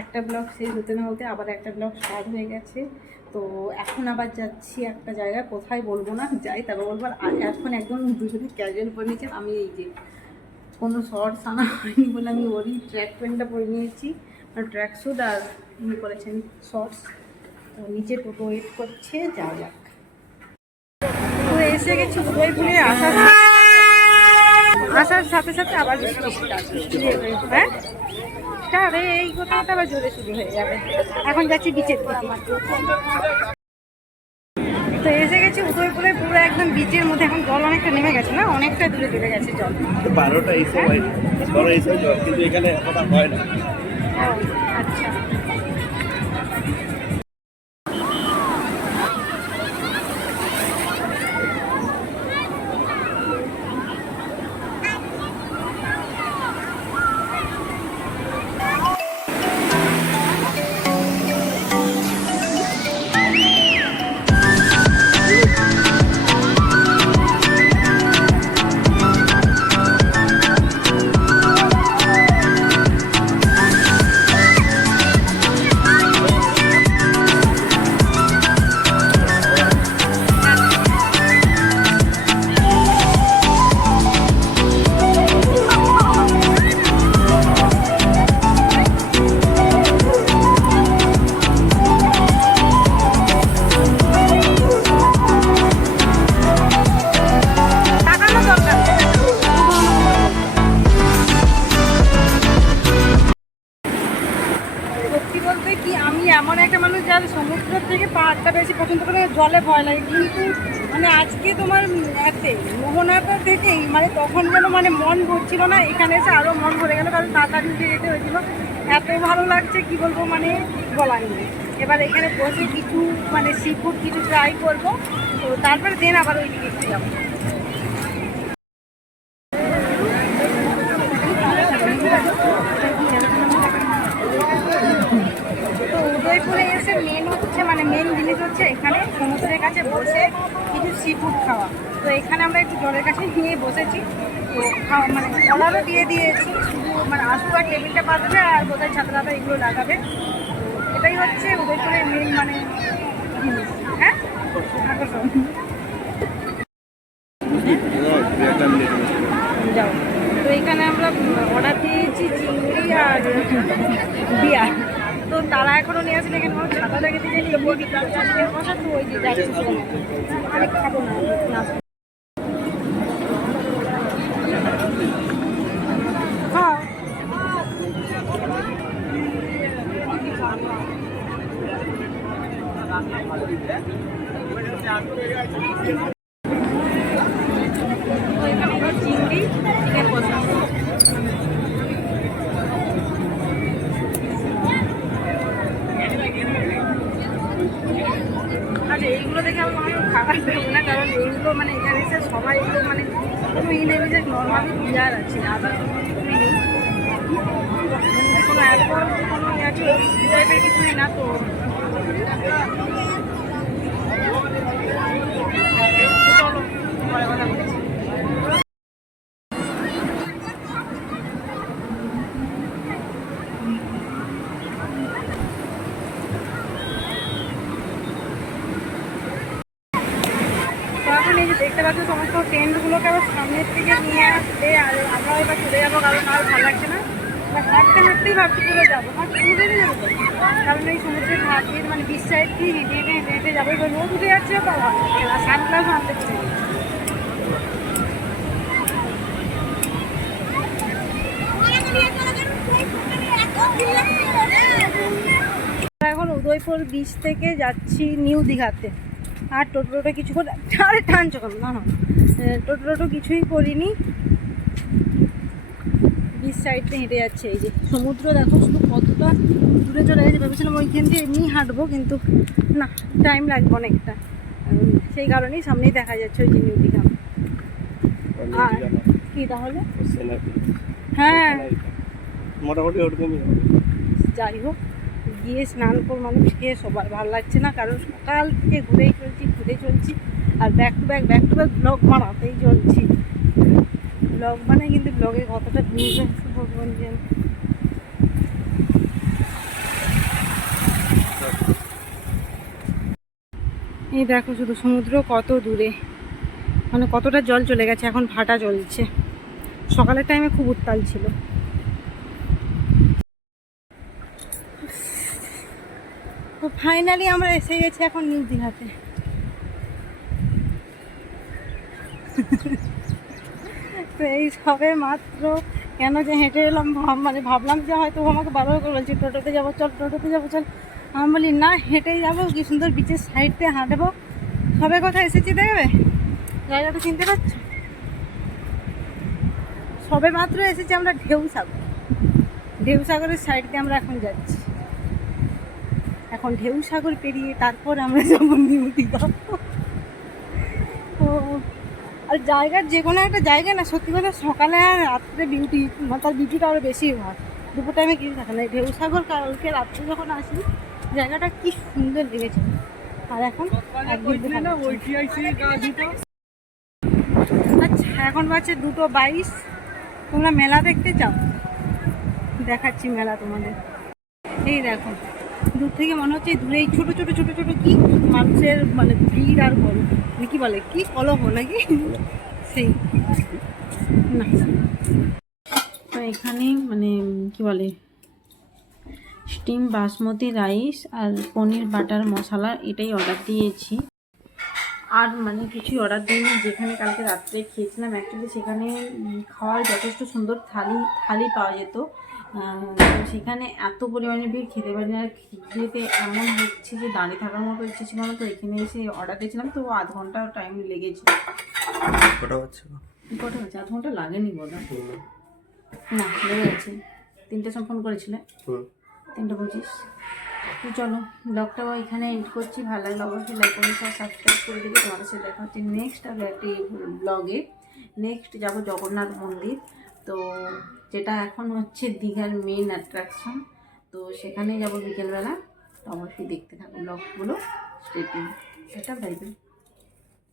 একটা ব্লগ শেষ হতে না হতে আবার একটা ব্লগ স্টার্ট হয়ে গেছে। তো এখন আবার যাচ্ছি একটা জায়গায়, কোথায় বলব না, যাই তারপর বলব, আর এখন একদম দুজনে ক্যাজুয়াল পরে নিয়েছেন আমি এই যে কোনো শর্টস আনা হয়নি বলে আমি ওরই ট্র্যাক প্যান্টটা পরে নিয়েছি। আর ট্র্যাক স্যুট আর ইয়ে করেছেন শর্টস তো নিচে টোটো ওয়েট করছে যাওয়া যাক। তো এসে গেছি আসার আসার সাথে সাথে আবার। হ্যাঁ? স্টার্ট হয়ে এই কথাটা আবার জোরে শুরু হয়ে যাবে। এখন যাচ্ছি বিচের তো এসে গেছি উদয়পুরে পুরো একদম বিচের মধ্যে। এখন জল অনেকটা নেমে গেছে না? অনেকটা দূরে চলে গেছে জল। বারোটা এসে এখানে হয় না। আচ্ছা। যার সমুদ্র থেকে পাহাড়টা বেশি পছন্দ করে জলে ভয় লাগে। কিন্তু মানে আজকে তোমার এতে মোহনাটা থেকেই মানে তখন যেন মানে মন ভরছিল না, এখানে এসে আরও মন ভরে গেল, কারণ তাড়াতাড়ি উঠে যেতে হয়েছিল। এত ভালো লাগছে, কি বলব মানে বলা নেই। এবার এখানে বসে কিছু মানে সি ফুড কিছু ট্রাই করব, তো তারপরে দেন আবার ওই দিকে যাব তো উদয়পুরে এসে মেন মানে জিনিস হচ্ছে এখানে সমুদ্রের কাছে বসে কিছু সি ফুড খাওয়া। তো এখানে আমরা একটু জলের কাছে নিয়ে বসেছি। তো খাওয়া মানে অর্ডারও দিয়ে দিয়েছি। শুধু মানে আসব আর টেবিলটা পাতবে আর বোধহয় ছাত্র ছাত্রা এগুলো লাগাবে। এটাই হচ্ছে উদয়পুরের মেন মানে জিনিস। হ্যাঁ? আকর্ষণ। তো এখানে আমরা অর্ডার দিয়েছি চিংড়ি আর বিয়ার। তো তারা এখনও নিয়ে আসলে এখানে আমার খাতা দেখে দিয়ে নিয়ে চালিয়ে বসা তো ওই যে। আমি খাব না মানে এখানে এসে সবাই এগুলো মানে কোনো ই নর্মালি বিয়ার আছে আদার কোনো আছে কিছুই না তো। চলো কথা বলছি তো এখন এই যে দেখতে সমস্ত টেন্টগুলোকে আবার সামনের থেকে নিয়ে আসবে আর আমরাও এবার চলে যাব, কারণ আর ভালো লাগছে না। হাঁটতে হাঁটতেই ভাবছি চলে যাব। হাঁটতে চলে যাব তো। কারণ এই সমুদ্রের ঘাটের মানে বিশ সাইড দিয়ে হেঁটে হেঁটে হেঁটে হেঁটে যাব, এবার রোদ উঠে যাচ্ছে তো সানগ্লাস আনতে এখন উদয়পুর বিচ থেকে যাচ্ছি নিউ দীঘাতে। আর টোটো টোটো কিছু করে আরে টানছো কেন? না না। টোটো টোটো কিছুই করিনি। বিচ সাইডে হেঁটে যাচ্ছে এই যে। সমুদ্র দেখো শুধু কতটা দূরে চলে গেছে ভেবেছিলাম ওইখান দিয়ে এমনি হাঁটবো কিন্তু না টাইম লাগবে অনেকটা। সেই কারণেই সামনেই দেখা যাচ্ছে ওই যে নিউ দীঘা। আর কি তাহলে? হ্যাঁ। মোটামুটি ওরকমই যাই হোক গিয়ে স্নান কর মানুষ খেয়ে সবার ভালো লাগছে না কারণ সকাল থেকে ঘুরেই চলছি ঘুরে চলছি। আর back to back back to back blog বানাতেই চলছি। ব্লগ মানে কিন্তু ব্লগে কতটা ভিউজ আসছে ভগবান জানি এই দেখো শুধু সমুদ্র কত দূরে। মানে কতটা জল চলে গেছে, এখন ভাটা চলছে সকালের টাইমে খুব উত্তাল ছিল। তো ফাইনালি আমরা এসে গেছি এখন নিউ দীঘাতে। তো এই সবে মাত্র কেন যে হেঁটে এলাম মানে ভাবলাম যে হয়তো আমাকে বারবার করে বলছি, টোটোতে যাব, চল, টোটোতে যাব, চল। আমি বলি, না, হেঁটেই যাব, কি সুন্দর বিচের সাইড দিয়ে হাঁটবো। সবে কোথায় এসেছি দেখবে? জায়গাটা চিনতে পারছ? সবে মাত্র এসেছি আমরা ঢেউ সাগর। ঢেউ সাগরের সাইড দিয়ে আমরা এখন যাচ্ছি। এখন ঢেউ সাগর পেরিয়ে তারপর আমরা যাব নিউ দীঘা। আর জায়গার যে কোনো একটা জায়গা না সত্যি কথা সকালে আর রাত্রে বিউটি তার বিউটিটা আরও বেশি হয়। দুপুর টাইমে কিছু থাকে না। ঢেউ সাগর কালকে রাত্রে যখন আসি জায়গাটা কি সুন্দর লেগেছে। আর এখন আচ্ছা এখন বাজছে দুটো বাইশ। তোমরা মেলা দেখতে চাও? দেখাচ্ছি মেলা তোমাদের। এই দেখো। দূর থেকে মনে হচ্ছে দূরে এই ছোটো ছোটো ছোটো ছোটো কি মানুষের মানে ভিড় আর বল মানে কি বলে? কি কলহ নাকি? সেই। না। এখানে মানে কি বলে? স্টিম বাসমতি রাইস আর পনির, বাটার, মশলা এটাই অর্ডার দিয়েছি। আর মানে কিছুই অর্ডার দিইনি। যেখানে কালকে রাত্রে খেয়েছিলাম অ্যাকচুয়ালি সেখানে খাওয়ার যথেষ্ট সুন্দর থালি থালি পাওয়া যেত। সেখানে এত পরিমাণে ভিড় খেতে পারি না। খেতে এমন হচ্ছে যে দাঁড়িয়ে থাকার মতো ইচ্ছে ছিল না তো এখানে এসে অর্ডার দিয়েছিলাম তো আধ ঘণ্টা টাইম লেগেছে কটা হচ্ছে কটা হচ্ছে আধ ঘণ্টা লাগেনি বোধ না লেগে গেছে। তিনটে সময় ফোন করেছিলে? তিনটে পঁচিশ। তো চলো ব্লগটাও এখানে এন্ড করছি। ভালো লাগলে অবশ্যই লাইক করে সাবস্ক্রাইব করে দিবে। তোমাদের সাথে দেখা হচ্ছে নেক্সট আর একটি ব্লগে নেক্সট যাব জগন্নাথ মন্দির। তো যেটা এখন হচ্ছে দীঘার মেন অ্যাট্রাকশন তো সেখানে যাব বিকেলবেলা। অবশ্যই দেখতে থাকো ব্লগগুলো স্টেটিং এটা বাইবেল